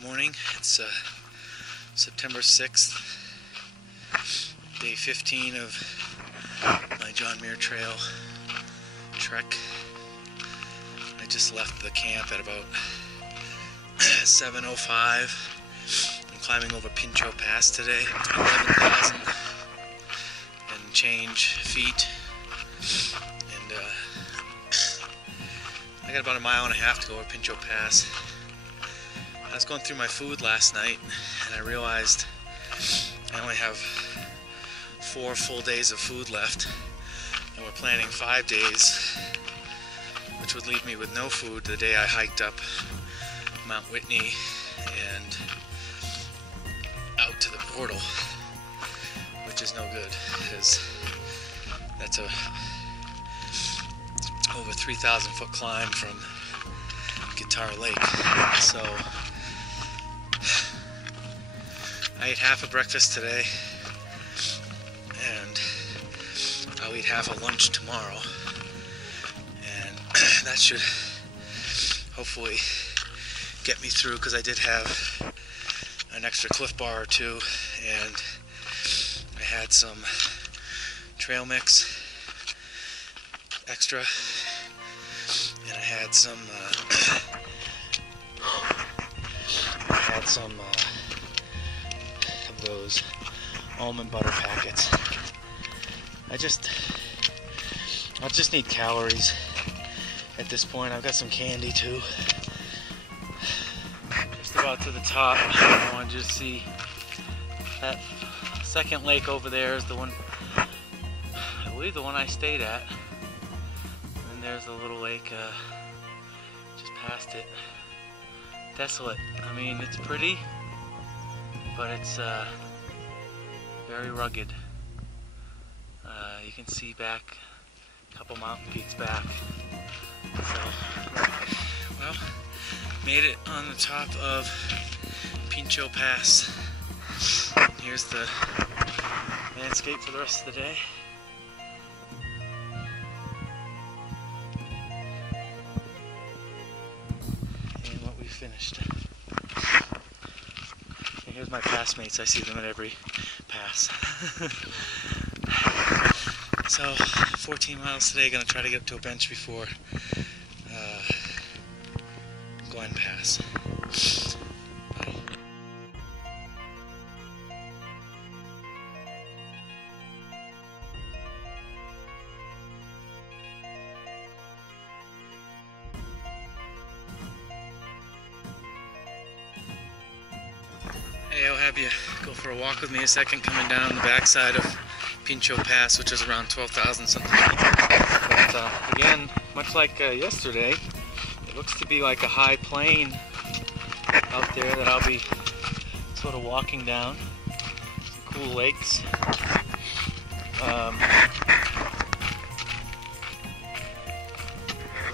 Good morning. It's September 6th, day 15 of my John Muir Trail trek. I just left the camp at about 7:05. I'm climbing over Pincho Pass today, 11,000 and change feet. And I got about a mile and a half to go over Pincho Pass. I was going through my food last night and I realized I only have 4 full days of food left, and we're planning 5 days, which would leave me with no food the day I hiked up Mount Whitney and out to the portal, which is no good because that's a over 3,000 foot climb from Guitar Lake. So I ate half a breakfast today, and I'll eat half a lunch tomorrow, and that should hopefully get me through, because I did have an extra Cliff Bar or two, and I had some trail mix extra, and I had some of those almond butter packets. I just need calories at this point. I've got some candy too. Just about to the top. I want to just see that second lake over there is the one, I believe the one I stayed at. And there's a little lake just past it. Desolate. I mean, it's pretty, but it's very rugged. You can see back a couple mountain peaks back. So, well, made it on the top of Pincho Pass. Here's the landscape for the rest of the day. And what we finished. And here's my passmates. I see them at every pass. So, 14 miles today. Gonna try to get up to a bench before Glen Pass. Bye. Hey, I'll have you go for a walk with me a second, coming down the backside of Pincho Pass, which is around 12,000 something. But again, much like yesterday, it looks to be like a high plain out there that I'll be sort of walking down. Some cool lakes.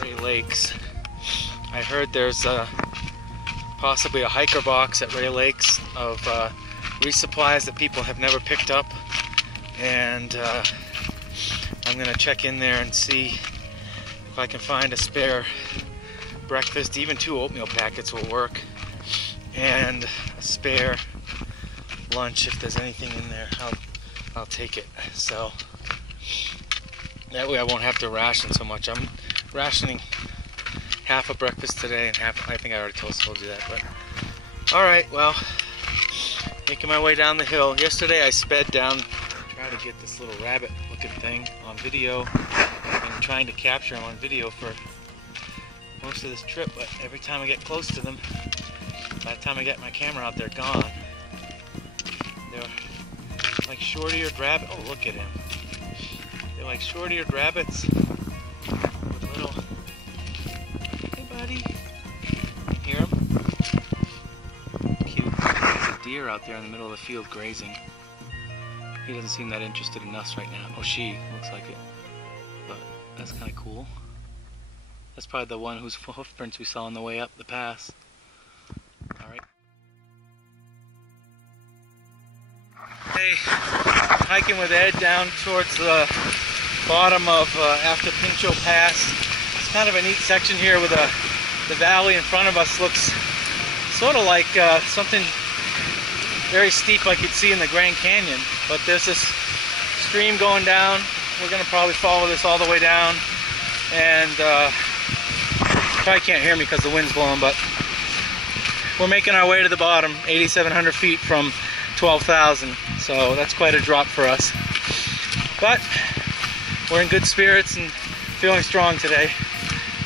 Ray Lakes. I heard there's possibly a hiker box at Ray Lakes of resupplies that people have never picked up. And I'm gonna check in there and see if I can find a spare breakfast. Even 2 oatmeal packets will work, and a spare lunch. If there's anything in there, I'll take it. So that way I won't have to ration so much. I'm rationing half a breakfast today and half, I think I already told you that, but alright, well, making my way down the hill. Yesterday I sped down to get this little rabbit looking thing on video. I've been trying to capture them on video for most of this trip, but every time I get close to them, by the time I get my camera out, they're gone. They're like short-eared rabbit. Oh, look at him. They're like short-eared rabbits with little, hey buddy, you hear him? Cute. There's a deer out there in the middle of the field grazing. He doesn't seem that interested in us right now. Oh, she looks like it. But that's kind of cool. That's probably the one whose hoof prints we saw on the way up the pass. Alright. Hey, hiking with Ed down towards the bottom of after Pincho Pass. It's kind of a neat section here with the valley in front of us looks sort of like something very steep like you'd see in the Grand Canyon, but there's this stream going down. We're gonna probably follow this all the way down, and probably can't hear me because the wind's blowing, but we're making our way to the bottom, 8,700 feet from 12,000, so that's quite a drop for us. But we're in good spirits and feeling strong today.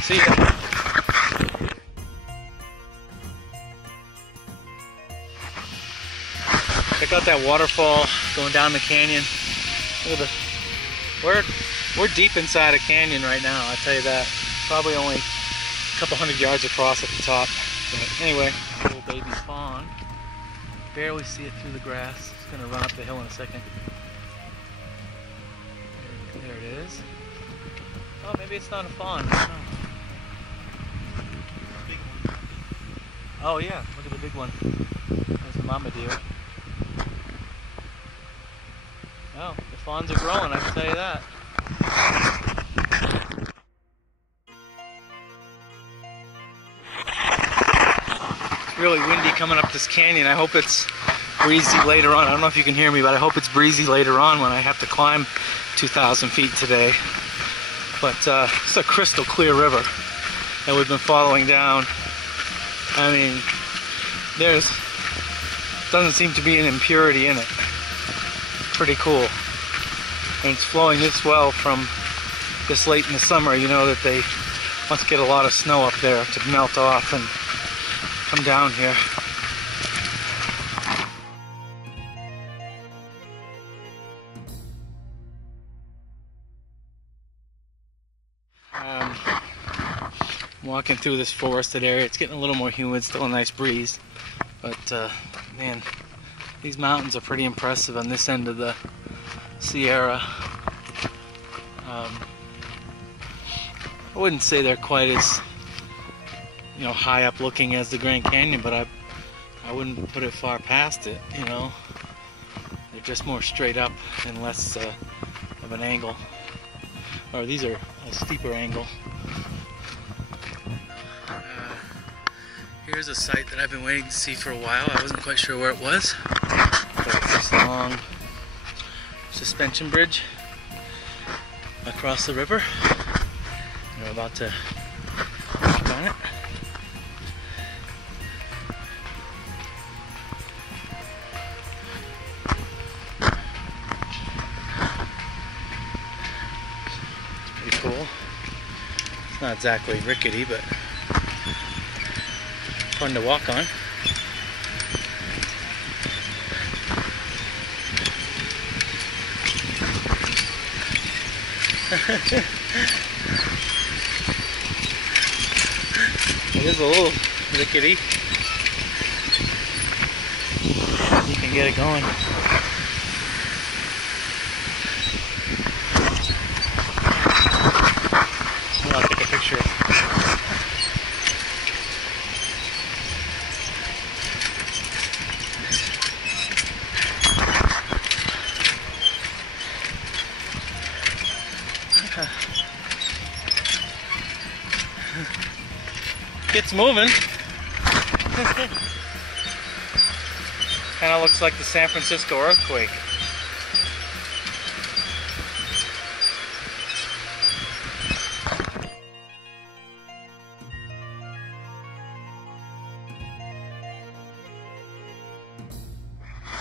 See ya. Check out that waterfall going down the canyon. Look at we're deep inside a canyon right now, I tell you that. Probably only a couple hundred yards across at the top. But anyway, little baby fawn. Barely see it through the grass. It's gonna run up the hill in a second. There it is. Oh, maybe it's not a fawn. I don't know. Oh yeah, look at the big one. There's a mama deer. Oh, the fawns are growing, I can tell you that. It's really windy coming up this canyon. I hope it's breezy later on. I don't know if you can hear me, but I hope it's breezy later on when I have to climb 2,000 feet today. But it's a crystal clear river that we've been following down. I mean, doesn't seem to be an impurity in it. Pretty cool. And it's flowing this well from this late in the summer. You know that they must get a lot of snow up there to melt off and come down here. Walking through this forested area. It's getting a little more humid, still a nice breeze, but man, these mountains are pretty impressive on this end of the Sierra. I wouldn't say they're quite as, you know, high up looking as the Grand Canyon, but I wouldn't put it far past it, you know. They're just more straight up and less of an angle, or these are a steeper angle. Here's a site that I've been waiting to see for a while. I wasn't quite sure where it was, but it's this long suspension bridge across the river. And we're about to walk on it. It's pretty cool. It's not exactly rickety, but fun to walk on. It is a little rickety. You can get it going. I'll take a picture. It's moving. Kind of looks like the San Francisco earthquake.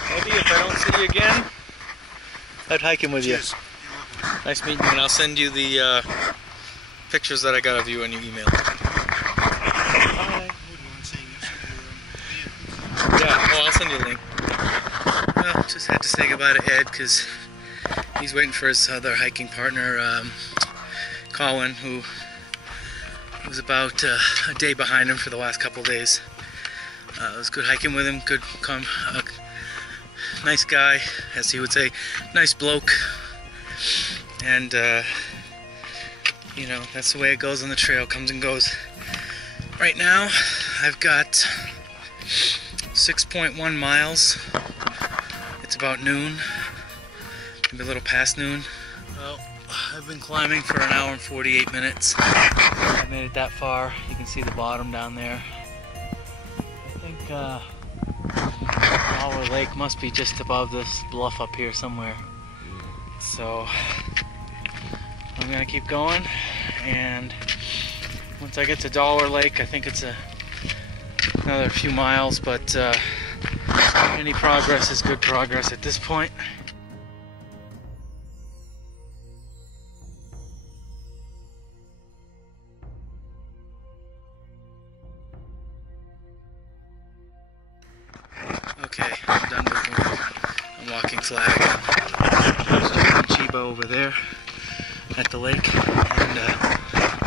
Maybe if I don't see you again, I'd hiking with you. Nice meeting you, and I'll send you the pictures that I got of you on your email. Yeah, oh, I'll send you a link. Well, just had to say goodbye to Ed because he's waiting for his other hiking partner, Colin, who was about a day behind him for the last couple of days. It was good hiking with him, good, nice guy, as he would say, nice bloke. And, you know, that's the way it goes on the trail, comes and goes. Right now, I've got 6.1 miles. It's about noon, maybe a little past noon. Well, I've been climbing for an hour and 48 minutes. I made it that far. You can see the bottom down there. Right think our lake must be just above this bluff up here somewhere. So I'm gonna keep going, and once I get to Dollar Lake, I think it's another few miles, but any progress is good progress at this point. Okay, I'm done with one. I'm walking flag. There's Chiba over there at the lake, and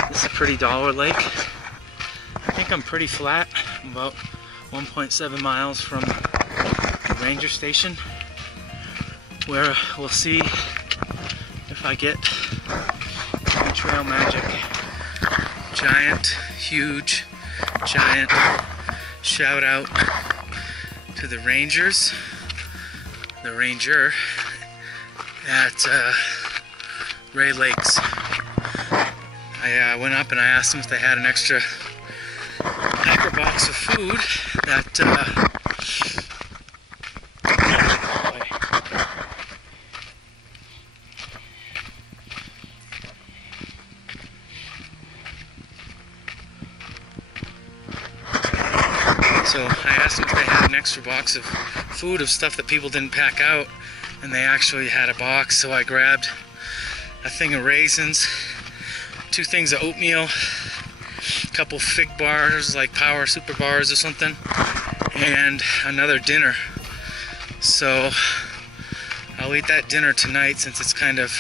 this is a pretty Dollar Lake. I think I'm pretty flat. I'm about 1.7 miles from the ranger station, where we'll see if I get the trail magic. Giant, huge, giant shout out to the rangers, the ranger at Ray Lakes. I went up and I asked them if they had an extra hiker box of food that so I asked them if they had an extra box of food, of stuff that people didn't pack out, and they actually had a box. So I grabbed a thing of raisins, 2 things of oatmeal, a couple fig bars, like Power Super Bars or something, and another dinner. So I'll eat that dinner tonight since it's kind of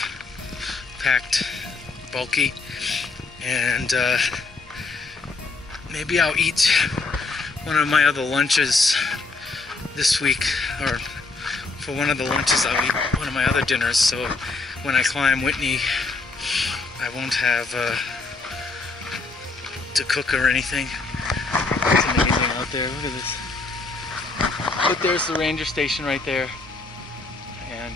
packed, bulky, and maybe I'll eat one of my other lunches this week, or for one of the lunches I'll eat one of my other dinners, so when I climb Whitney I won't have to cook or anything. It's amazing out there. Look at this. But there's the ranger station right there, and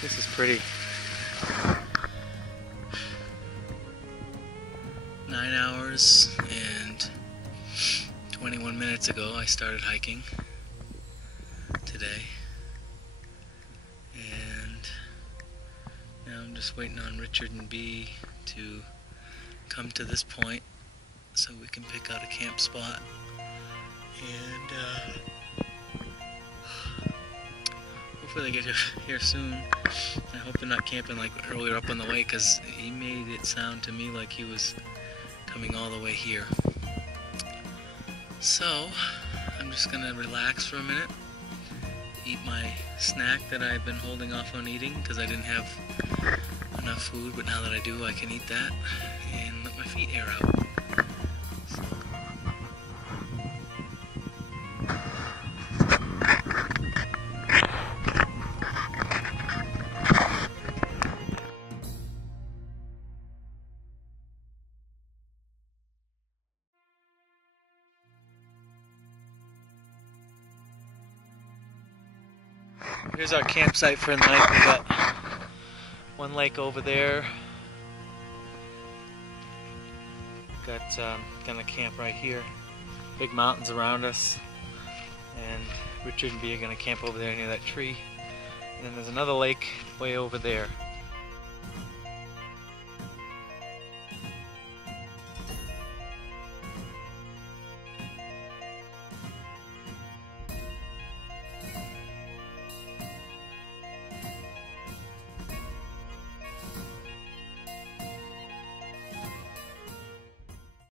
this is pretty. 9 hours and 21 minutes ago I started hiking today, and now I'm just waiting on Richard and B to come to this point so we can pick out a camp spot, and hopefully they get here soon. I hope they're not camping like earlier up on the lake, because he made it sound to me like he was coming all the way here. So I'm just gonna relax for a minute, eat my snack that I've been holding off on eating because I didn't have enough food, but now that I do, I can eat that and let my feet air out. Here's our campsite for the night. We got one lake over there. Got gonna camp right here. Big mountains around us, and Richard and B are gonna camp over there near that tree. And then there's another lake way over there.